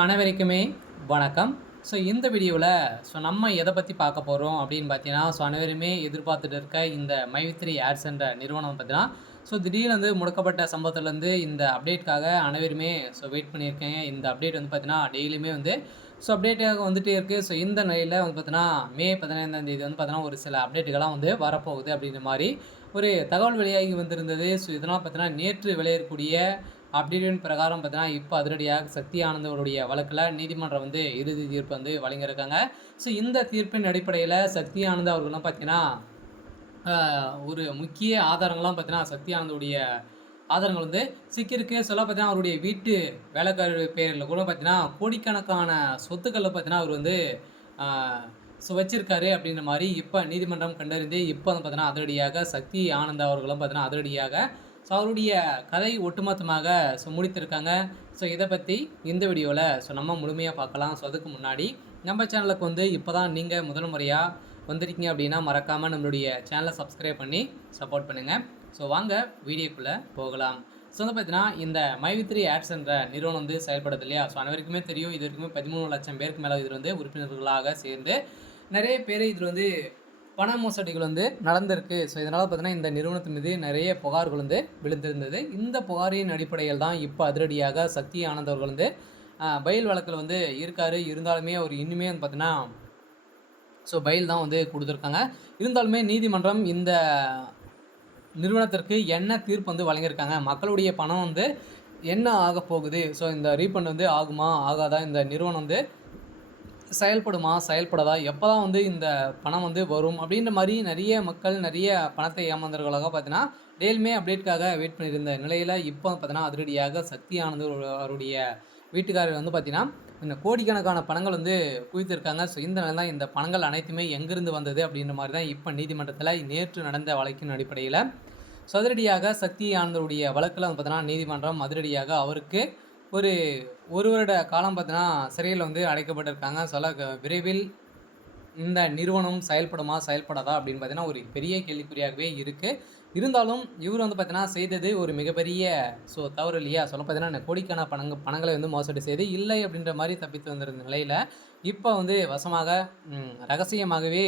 அனைவருக்குமே வணக்கம். இந்த வீடியோவில் நம்ம எதை பற்றி பார்க்க போகிறோம் அப்படின்னு பார்த்தீங்கன்னா, அனைவருமே எதிர்பார்த்துட்டு இருக்க இந்த மை3 ஆட்ஸ் என்ற நிறுவனம் பார்த்தீங்கன்னா, திடீர்னு வந்து முடக்கப்பட்ட சம்பவத்திலேருந்து இந்த அப்டேட்காக அனைவருமே வெயிட் பண்ணியிருக்கேங்க. இந்த அப்டேட் வந்து பார்த்தீங்கன்னா, டெய்லியுமே வந்து அப்டேட்டாக வந்துட்டே இருக்குது. இந்த நிலையில் வந்து பார்த்தீங்கன்னா, மே 15ஆம் தேதி வந்து பார்த்தீங்கன்னா, ஒரு சில அப்டேட்டுகள்லாம் வந்து வரப்போகுது அப்படின்ற மாதிரி ஒரு தகவல் வெளியாகி வந்திருந்தது. இதனால் பார்த்தீங்கன்னா, நேற்று வெளியேறக்கூடிய அப்டேட்டின் பிரகாரம் பார்த்தீங்கன்னா, இப்போ அதிரடியாக சக்தி ஆனந்த் அவருடைய வழக்கில் நீதிமன்றம் வந்து இறுதி தீர்ப்பு வந்து வழங்கியிருக்காங்க. இந்த தீர்ப்பின் அடிப்படையில் சக்தி ஆனந்த் அவர்கள்லாம் பார்த்தீங்கன்னா, ஒரு முக்கிய ஆதாரங்கள்லாம் பார்த்தீங்கன்னா, சக்தி ஆனந்துடைய ஆதாரங்கள் வந்து சிக்கியிருக்கு. பார்த்தீங்கன்னா, அவருடைய வீட்டு வேலைக்காரருடைய பேரில் கூட பார்த்தீங்கன்னா, கோடிக்கணக்கான சொத்துக்கள பார்த்தீங்கன்னா, அவர் வந்து வச்சிருக்காரு அப்படின்ற மாதிரி இப்போ நீதிமன்றம் கண்டறிந்து இப்போ வந்து பார்த்தீங்கன்னா, அதிரடியாக சக்தி ஆனந்த் அவர்களும் பார்த்தீங்கன்னா, அதிரடியாக அவருடைய கதை ஒட்டுமொத்தமாக முடித்திருக்காங்க. இதை பற்றி இந்த வீடியோவில் நம்ம முழுமையாக பார்க்கலாம். அதுக்கு முன்னாடி நம்ம சேனலுக்கு வந்து இப்போ தான் நீங்கள் முதல் முறையாக வந்திருக்கீங்க அப்படின்னா மறக்காமல் நம்மளுடைய சேனலை சப்ஸ்கிரைப் பண்ணி சப்போர்ட் பண்ணுங்கள். வாங்க வீடியோக்குள்ளே போகலாம். வந்து பார்த்தீங்கன்னா, இந்த மை3 ஆட்ஸ் என்ற நிறுவனம் வந்து செயல்படுது இல்லையா? அனைவருக்குமே தெரியும். இது வரைக்குமே 13 லட்சம் பேருக்கு மேலே இதில் வந்து உறுப்பினர்களாக சேர்ந்து நிறைய பேர் இதில் வந்து பண மோசடிகள் வந்து நடந்திருக்கு. இதனால் பார்த்தீங்கன்னா, இந்த நிறுவனத்தின் மீது நிறைய புகார்கள் வந்து விழுந்திருந்தது. இந்த புகாரின் அடிப்படையில் தான் இப்போ அதிரடியாக சக்தி ஆனந்த் அவர்கள் வந்து பயில் வழக்கில் வந்து இருக்காரு. இருந்தாலுமே அவர் இன்னுமே வந்து பார்த்தீங்கன்னா, பயில் தான் வந்து கொடுத்துருக்காங்க. இருந்தாலுமே நீதிமன்றம் இந்த நிறுவனத்திற்கு என்ன தீர்ப்பு வந்து வழங்கியிருக்காங்க, மக்களுடைய பணம் வந்து என்ன ஆக போகுது, இந்த ரீஃபண்ட் வந்து ஆகுமா ஆகாதா, இந்த நிறுவனம் வந்து செயல்படுமா செயல்படாதா, எப்போ தான் வந்து இந்த பணம் வந்து வரும் அப்படின்ற மாதிரி நிறைய மக்கள் நிறைய பணத்தை ஏமாந்தவர்களாக பார்த்தீங்கன்னா, டெய்லியுமே அப்டேட்காக வெயிட் பண்ணியிருந்த நிலையில் இப்போ பார்த்தீங்கன்னா, அதிரடியாக சக்தி ஆனந்த் அவருடைய வீட்டுக்காரர் வந்து பார்த்தீங்கன்னா, இந்த கோடிக்கணக்கான பணங்கள் வந்து குவித்திருக்காங்க. இந்த நிலை தான் இந்த பணங்கள் அனைத்துமே எங்கிருந்து வந்தது அப்படின்ற மாதிரி தான் இப்போ நீதிமன்றத்தில் நேற்று நடந்த வழக்கின் அடிப்படையில் அதிரடியாக சக்தி ஆனந்தருடைய வழக்கில் வந்து பார்த்தீங்கன்னா, நீதிமன்றம் அதிரடியாக அவருக்கு ஒரு வருட காலம் பார்த்தீங்கன்னா, சிறையில் வந்து அடைக்கப்பட்டிருக்காங்க. விரைவில் இந்த நிறுவனம் செயல்படுமா செயல்படாதா அப்படின்னு பார்த்தீங்கன்னா, ஒரு பெரிய கேள்விக்குறியாகவே இருக்குது. இருந்தாலும் இவர் வந்து பார்த்தீங்கன்னா, செய்தது ஒரு மிகப்பெரிய தவறு இல்லையா? பார்த்தீங்கன்னா, கோடிக்கான பணங்களை வந்து மோசடி செய்து இல்லை அப்படின்ற மாதிரி தப்பித்து வந்திருந்த நிலையில் இப்போ வந்து வசமாக ரகசியமாகவே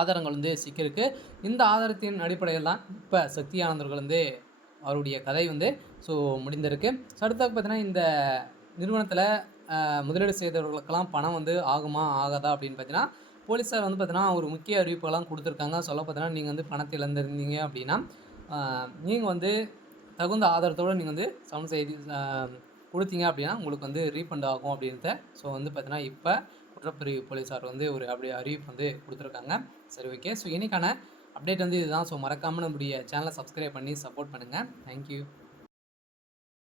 ஆதாரங்கள் வந்து சிக்கியிருக்கு. இந்த ஆதாரத்தின் அடிப்படையில் தான் இப்போ சக்தி ஆனந்தர்கள் வந்து அவருடைய கதை வந்து முடிந்திருக்கு. அடுத்தது பார்த்தீங்கன்னா, இந்த நிறுவனத்தில் முதலீடு செய்தவர்களுக்கெல்லாம் பணம் வந்து ஆகுமா ஆகாதா அப்படின்னு பார்த்தீங்கன்னா, போலீஸார் வந்து பார்த்தீங்கன்னா, ஒரு முக்கிய அறிவிப்புகள்லாம் கொடுத்துருக்காங்க. பார்த்தீங்கன்னா, நீங்கள் வந்து பணத்தை இழந்திருந்தீங்க அப்படின்னா, நீங்கள் வந்து தகுந்த ஆதாரத்தோடு நீங்கள் வந்து சமன் செய்து கொடுத்தீங்க அப்படின்னா உங்களுக்கு வந்து ரீஃபண்ட் ஆகும் அப்படின்றத வந்து பார்த்தீங்கன்னா, இப்போ குற்றப்பிரிவு போலீஸார் வந்து ஒரு அப்படி அறிவிப்பு வந்து கொடுத்துருக்காங்க. சரி, ஓகே. இன்றைக்கான அப்டேட் வந்து இதுதான். மறக்காமல் நம்முடைய சேனலை சப்ஸ்கிரைப் பண்ணி சப்போர்ட் பண்ணுங்கள். தேங்க்யூ.